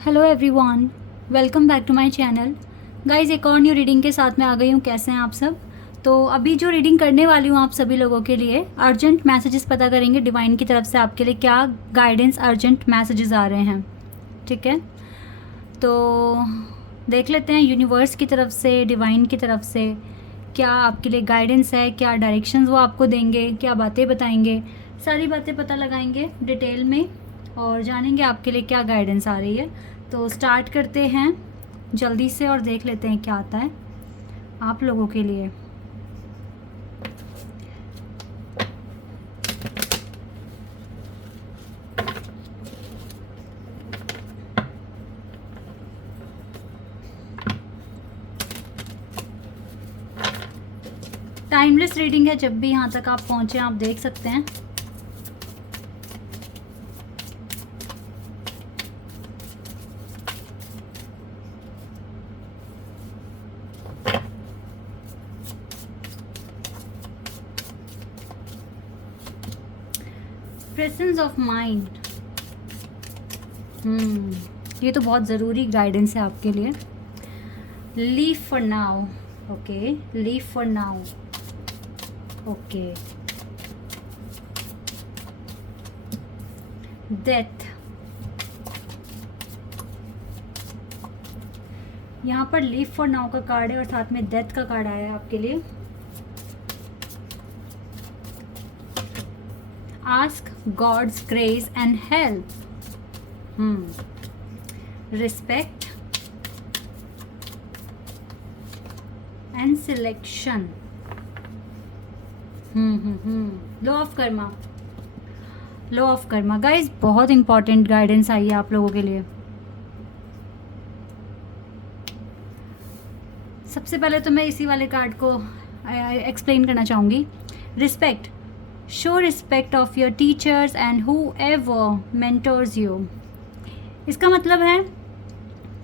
Hello everyone, welcome back to my channel. Guys, एक और new reading के साथ मैं आ गई हूँ। कैसे हैं आप सब? तो अभी जो रीडिंग करने वाली हूँ आप सभी लोगों के लिए अर्जेंट मैसेजेस पता करेंगे डिवाइन की तरफ से आपके लिए क्या गाइडेंस अर्जेंट मैसेजेस आ रहे हैं। ठीक है, तो देख लेते हैं यूनिवर्स की तरफ से, डिवाइन की तरफ से क्या आपके लिए गाइडेंस है, क्या डायरेक्शंस वो आपको देंगे, क्या बातें बताएंगे। सारी बातें पता लगाएंगे डिटेल में और जानेंगे आपके लिए क्या गाइडेंस आ रही है। तो स्टार्ट करते हैं जल्दी से और देख लेते हैं क्या आता है आप लोगों के लिए। टाइमलेस रीडिंग है, जब भी यहाँ तक आप पहुँचे आप देख सकते हैं। प्रेजेंस ऑफ माइंड, ये तो बहुत ज़रूरी गाइडेंस है आपके लिए। Leave for now, okay, leave for now, okay. Death, यहाँ पर लीव फॉर नाउ का कार्ड है और साथ में डेथ का कार्ड आया है आपके लिए। Ask God's grace and help. Respect and selection. Law of karma. Law of karma. Guys, बहुत इंपॉर्टेंट गाइडेंस आई है आप लोगों के लिए। सबसे पहले तो मैं इसी वाले कार्ड को एक्सप्लेन करना चाहूँगी। Respect, show respect of your teachers and whoever mentors you। इसका मतलब है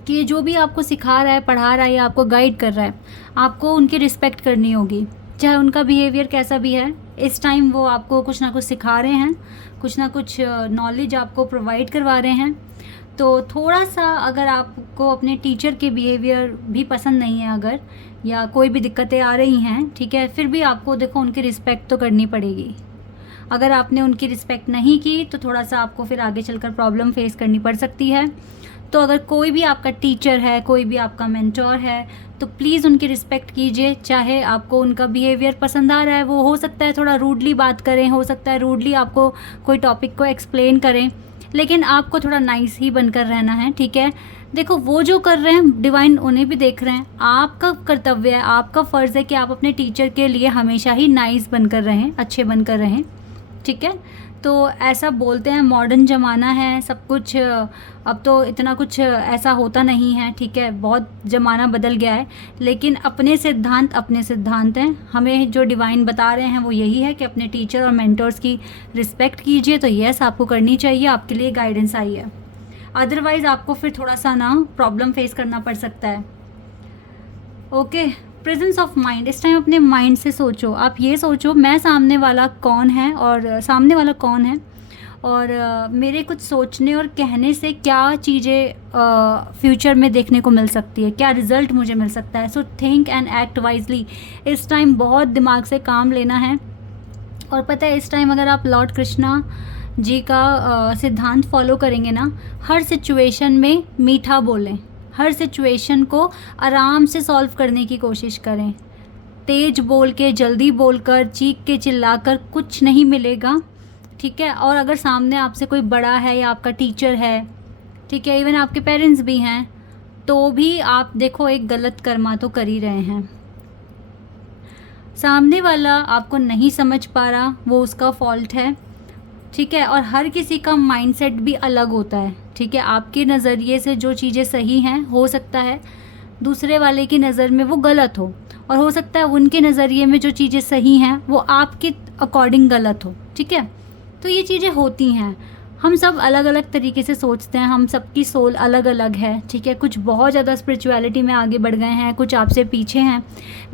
कि जो भी आपको सिखा रहा है, पढ़ा रहा है या आपको गाइड कर रहा है, आपको उनकी रिस्पेक्ट करनी होगी, चाहे उनका बिहेवियर कैसा भी है। इस टाइम वो आपको कुछ ना कुछ सिखा रहे हैं, कुछ ना कुछ नॉलेज आपको प्रोवाइड करवा रहे हैं। तो थोड़ा सा अगर आपको अपने टीचर के बिहेवियर भी पसंद नहीं है, अगर या कोई भी दिक्कतें आ रही हैं, ठीक है, फिर भी आपको देखो उनकी रिस्पेक्ट तो करनी पड़ेगी। अगर आपने उनकी रिस्पेक्ट नहीं की तो थोड़ा सा आपको फिर आगे चलकर प्रॉब्लम फेस करनी पड़ सकती है। तो अगर कोई भी आपका टीचर है, कोई भी आपका मेंटोर है, तो प्लीज़ उनकी रिस्पेक्ट कीजिए। चाहे आपको उनका बिहेवियर पसंद आ रहा है, वो हो सकता है थोड़ा रूडली बात करें, हो सकता है रूडली आपको कोई टॉपिक को एक्सप्लेन करें, लेकिन आपको थोड़ा नाइस ही बनकर रहना है। ठीक है, देखो वो जो कर रहे हैं डिवाइन उन्हें भी देख रहे हैं। आपका कर्तव्य है, आपका फ़र्ज़ है कि आप अपने टीचर के लिए हमेशा ही नाइस बनकर रहें, अच्छे बनकर रहें। ठीक है, तो ऐसा बोलते हैं मॉडर्न ज़माना है, सब कुछ अब तो इतना कुछ ऐसा होता नहीं है। ठीक है, बहुत ज़माना बदल गया है, लेकिन अपने सिद्धांत हैं। हमें जो डिवाइन बता रहे हैं वो यही है कि अपने टीचर और मेंटर्स की रिस्पेक्ट कीजिए। तो यस, आपको करनी चाहिए, आपके लिए गाइडेंस आई है। अदरवाइज़ आपको फिर थोड़ा सा ना प्रॉब्लम फेस करना पड़ सकता है। ओके, प्रेजेंस ऑफ माइंड, इस टाइम अपने माइंड से सोचो। आप ये सोचो मैं सामने वाला कौन है और सामने वाला कौन है और मेरे कुछ सोचने और कहने से क्या चीज़ें फ्यूचर में देखने को मिल सकती है, क्या रिज़ल्ट मुझे मिल सकता है। So think and act wisely. इस टाइम बहुत दिमाग से काम लेना है। और पता है इस टाइम अगर आप लॉर्ड कृष्णा जी का सिद्धांत फॉलो करेंगे ना, हर सिचुएशन में मीठा बोलें, हर सिचुएशन को आराम से सॉल्व करने की कोशिश करें। तेज बोल के, जल्दी बोलकर, चीख के, चिल्लाकर कुछ नहीं मिलेगा। ठीक है, और अगर सामने आपसे कोई बड़ा है या आपका टीचर है, ठीक है, इवन आपके पेरेंट्स भी हैं, तो भी आप देखो एक गलत कर्मा तो कर ही रहे हैं। सामने वाला आपको नहीं समझ पा रहा, वो उसका फॉल्ट है। ठीक है, और हर किसी का माइंडसेट भी अलग होता है। ठीक है, आपके नज़रिए से जो चीज़ें सही हैं हो सकता है दूसरे वाले की नज़र में वो गलत हो, और हो सकता है उनके नज़रिए में जो चीज़ें सही हैं वो आपके अकॉर्डिंग गलत हो। ठीक है, तो ये चीज़ें होती हैं। हम सब अलग अलग तरीके से सोचते हैं, हम सबकी सोल अलग अलग है। ठीक है, कुछ बहुत ज़्यादा स्पिरिचुअलिटी में आगे बढ़ गए हैं, कुछ आपसे पीछे हैं।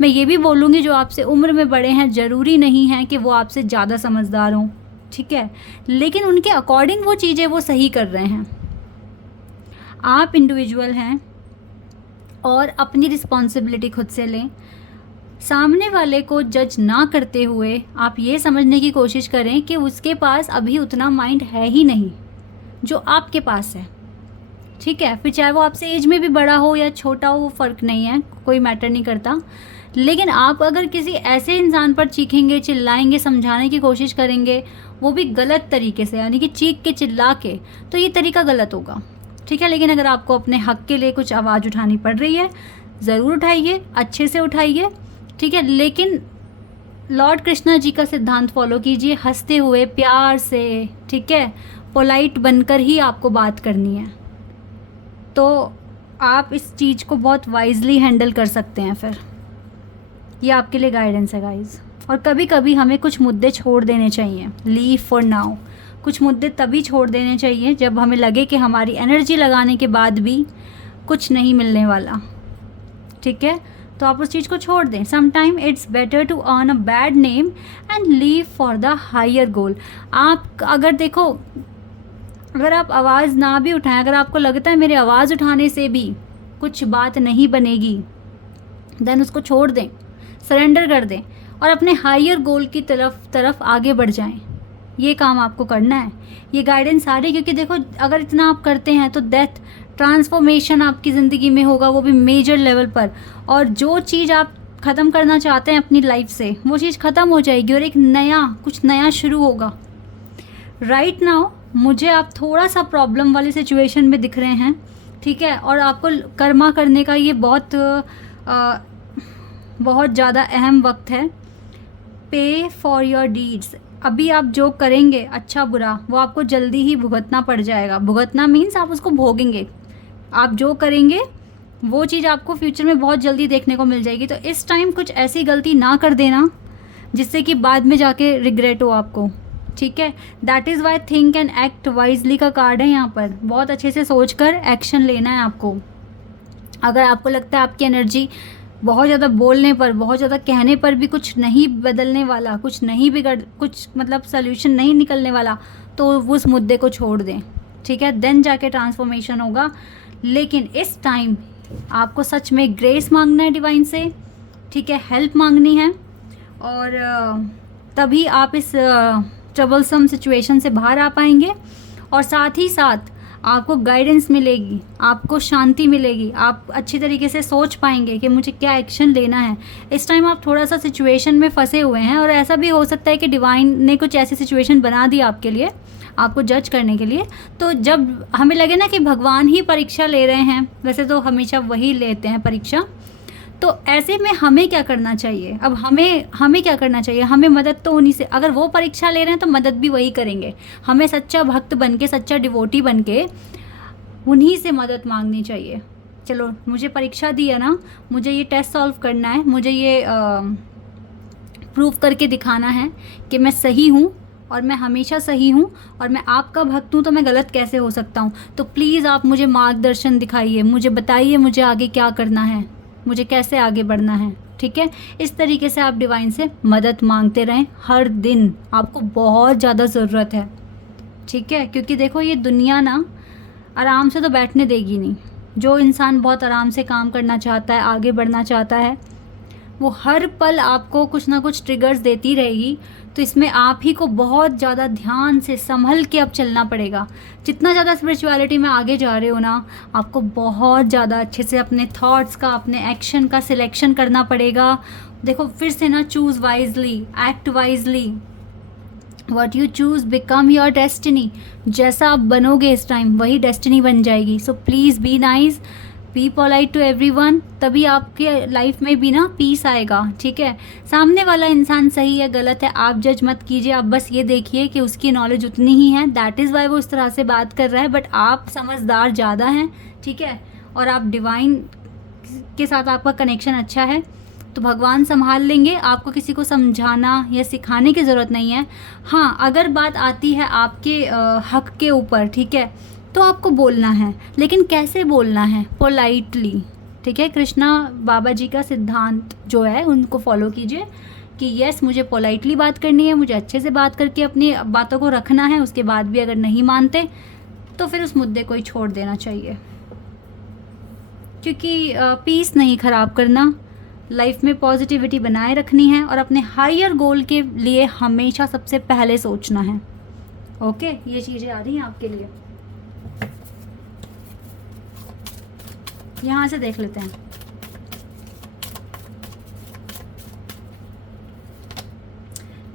मैं ये भी बोलूँगी जो आपसे उम्र में बड़े हैं ज़रूरी नहीं है कि वो आपसे ज़्यादा समझदार हों। ठीक है, लेकिन उनके अकॉर्डिंग वो चीज़ें वो सही कर रहे हैं। आप इंडिविजुअल हैं और अपनी रिस्पॉन्सिबिलिटी खुद से लें। सामने वाले को जज ना करते हुए आप ये समझने की कोशिश करें कि उसके पास अभी उतना माइंड है ही नहीं जो आपके पास है, ठीक है। फिर चाहे वो आपसे एज में भी बड़ा हो या छोटा हो, वो फ़र्क नहीं है, कोई मैटर नहीं करता। लेकिन आप अगर किसी ऐसे इंसान पर चीखेंगे, चिल्लाएंगे, समझाने की कोशिश करेंगे, वो भी गलत तरीके से, यानी कि चीख के चिल्ला के, तो ये तरीका गलत होगा, ठीक है। लेकिन अगर आपको अपने हक के लिए कुछ आवाज़ उठानी पड़ रही है, ज़रूर उठाइए, अच्छे से उठाइए, ठीक है। लेकिन लॉर्ड कृष्णा जी का सिद्धांत फॉलो कीजिए, हंसते हुए, प्यार से, ठीक है, पोलाइट बनकर ही आपको बात करनी है। तो आप इस चीज़ को बहुत वाइजली हैंडल कर सकते हैं। फिर ये आपके लिए गाइडेंस है गाइस। और कभी कभी हमें कुछ मुद्दे छोड़ देने चाहिए, लीव फॉर नाउ। कुछ मुद्दे तभी छोड़ देने चाहिए जब हमें लगे कि हमारी एनर्जी लगाने के बाद भी कुछ नहीं मिलने वाला, ठीक है। तो आप उस चीज़ को छोड़ दें। Sometime it's better to earn a bad name and leave for the higher goal. आप अगर देखो, अगर आप आवाज़ ना भी उठाएं, अगर आपको लगता है मेरे आवाज़ उठाने से भी कुछ बात नहीं बनेगी, देन उसको छोड़ दें, सरेंडर कर दें और अपने हायर गोल की तरफ आगे बढ़ जाएं। ये काम आपको करना है। ये गाइडेंस सारी, क्योंकि देखो अगर इतना आप करते हैं तो डेथ ट्रांसफॉर्मेशन आपकी ज़िंदगी में होगा, वो भी मेजर लेवल पर। और जो चीज़ आप ख़त्म करना चाहते हैं अपनी लाइफ से, वो चीज़ ख़त्म हो जाएगी और एक कुछ नया शुरू होगा। राइट नाउ मुझे आप थोड़ा सा प्रॉब्लम वाली सिचुएशन में दिख रहे हैं, ठीक है। और आपको कर्मा करने का ये बहुत ज़्यादा अहम वक्त है। पे फॉर योर डीड्स। अभी आप जो करेंगे अच्छा बुरा, वो आपको जल्दी ही भुगतना पड़ जाएगा। भुगतना मीन्स आप उसको भोगेंगे। आप जो करेंगे वो चीज़ आपको फ्यूचर में बहुत जल्दी देखने को मिल जाएगी। तो इस टाइम कुछ ऐसी गलती ना कर देना जिससे कि बाद में जाके रिग्रेट हो आपको, ठीक है। That is why think and act wisely का कार्ड है यहाँ पर। बहुत अच्छे से सोचकर एक्शन लेना है आपको। अगर आपको लगता है आपकी एनर्जी बहुत ज़्यादा बोलने पर, बहुत ज़्यादा कहने पर भी कुछ नहीं बदलने वाला, कुछ नहीं बिगड़, कुछ मतलब सोल्यूशन नहीं निकलने वाला, तो उस मुद्दे को छोड़ दें, ठीक है। देन जाके ट्रांसफॉर्मेशन होगा। लेकिन इस टाइम आपको सच में ग्रेस मांगना है डिवाइन से, ठीक है, हेल्प मांगनी है। और तभी आप इस ट्रबलसम सिचुएशन से बाहर आ पाएंगे। और साथ ही साथ आपको गाइडेंस मिलेगी, आपको शांति मिलेगी, आप अच्छी तरीके से सोच पाएंगे कि मुझे क्या एक्शन लेना है। इस टाइम आप थोड़ा सा सिचुएशन में फंसे हुए हैं और ऐसा भी हो सकता है कि डिवाइन ने कुछ ऐसी सिचुएशन बना दी आपके लिए, आपको जज करने के लिए। तो जब हमें लगे ना कि भगवान ही परीक्षा ले रहे हैं, वैसे तो हमेशा वही लेते हैं परीक्षा, तो ऐसे में हमें क्या करना चाहिए? अब हमें क्या करना चाहिए? हमें मदद तो उन्हीं से, अगर वो परीक्षा ले रहे हैं तो मदद भी वही करेंगे। हमें सच्चा भक्त बनके, सच्चा डिवोटी बनके उन्हीं से मदद मांगनी चाहिए। चलो मुझे परीक्षा दी है ना, मुझे ये टेस्ट सॉल्व करना है, मुझे ये प्रूव करके दिखाना है कि मैं सही हूँ और मैं हमेशा सही हूँ और मैं आपका भक्त हूँ, तो मैं गलत कैसे हो सकता हूँ? तो प्लीज़ आप मुझे मार्गदर्शन दिखाइए, मुझे बताइए मुझे आगे क्या करना है, मुझे कैसे आगे बढ़ना है, ठीक है। इस तरीके से आप डिवाइन से मदद मांगते रहें हर दिन, आपको बहुत ज़्यादा ज़रूरत है, ठीक है। क्योंकि देखो ये दुनिया ना आराम से तो बैठने देगी नहीं। जो इंसान बहुत आराम से काम करना चाहता है, आगे बढ़ना चाहता है, वो हर पल आपको कुछ ना कुछ ट्रिगर्स देती रहेगी। तो इसमें आप ही को बहुत ज़्यादा ध्यान से संभल के अब चलना पड़ेगा। जितना ज़्यादा स्पिरिचुअलिटी में आगे जा रहे हो ना, आपको बहुत ज़्यादा अच्छे से अपने थॉट्स का, अपने एक्शन का सिलेक्शन करना पड़ेगा। देखो फिर से ना, choose wisely, act wisely. What you choose become your destiny। जैसा आप बनोगे इस टाइम, वही डेस्टिनी बन जाएगी। So please be nice, be polite to everyone, तभी आपके लाइफ में भी ना पीस आएगा, ठीक है। सामने वाला इंसान सही है गलत है आप जज मत कीजिए, आप बस ये देखिए कि उसकी नॉलेज उतनी ही है, दैट इज़ वाई वो उस तरह से बात कर रहा है। बट आप समझदार ज़्यादा हैं, ठीक है, और आप डिवाइन के साथ आपका कनेक्शन अच्छा है, तो भगवान संभाल लेंगे। आपको किसी को समझाना या सिखाने की ज़रूरत नहीं है। हाँ, अगर बात आती है आपके हक के ऊपर, ठीक है, तो आपको बोलना है, लेकिन कैसे बोलना है? पोलाइटली, ठीक है। कृष्णा बाबा जी का सिद्धांत जो है उनको फॉलो कीजिए कि यस मुझे पोलाइटली बात करनी है, मुझे अच्छे से बात करके अपनी बातों को रखना है। उसके बाद भी अगर नहीं मानते तो फिर उस मुद्दे को ही छोड़ देना चाहिए। क्योंकि पीस नहीं ख़राब करना, लाइफ में पॉजिटिविटी बनाए रखनी है और अपने हायर गोल के लिए हमेशा सबसे पहले सोचना है। ओके, ये चीज़ें आ रही हैं आपके लिए। यहाँ से देख लेते हैं।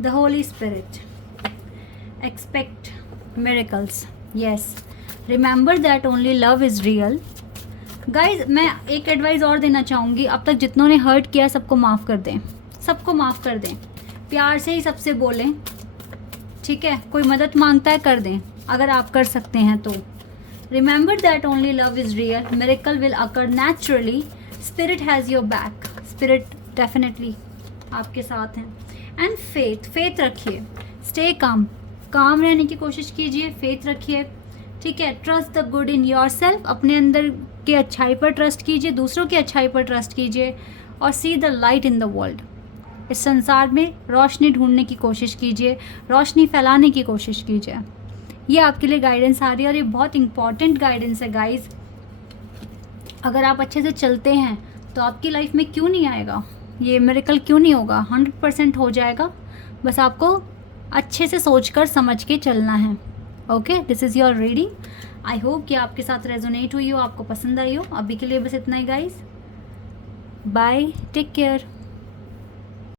The Holi spirit, expect miracles, yes, remember that only love is real. Guys, मैं एक एडवाइस और देना चाहूँगी, अब तक जितनों ने हर्ट किया सबको माफ़ कर दें, सबको माफ़ कर दें, प्यार से ही सबसे बोलें, ठीक है। कोई मदद मांगता है कर दें अगर आप कर सकते हैं तो। Remember that only love is real, miracle will occur naturally, spirit has your back, spirit definitely आपके साथ हैं। एंड फेथ रखिए, स्टे काम रहने की कोशिश कीजिए, फेथ रखिए, ठीक है। Trust the good in your self, अपने अंदर की अच्छाई पर ट्रस्ट कीजिए, दूसरों की अच्छाई पर ट्रस्ट कीजिए, और see the light in the world, इस संसार में रोशनी ढूंढने की कोशिश कीजिए, रोशनी फैलाने की कोशिश कीजिए। ये आपके लिए गाइडेंस आ रही है और ये बहुत इंपॉर्टेंट गाइडेंस है गाइज। अगर आप अच्छे से चलते हैं तो आपकी लाइफ में क्यों नहीं आएगा, ये मिरेकल क्यों नहीं होगा, 100% हो जाएगा। बस आपको अच्छे से सोचकर समझ के चलना है। Okay, this is your reading. I hope कि आपके साथ रेजोनेट हुई हो, आपको पसंद आई हो। अभी के लिए बस इतना ही गाइज, बाय, टेक केयर।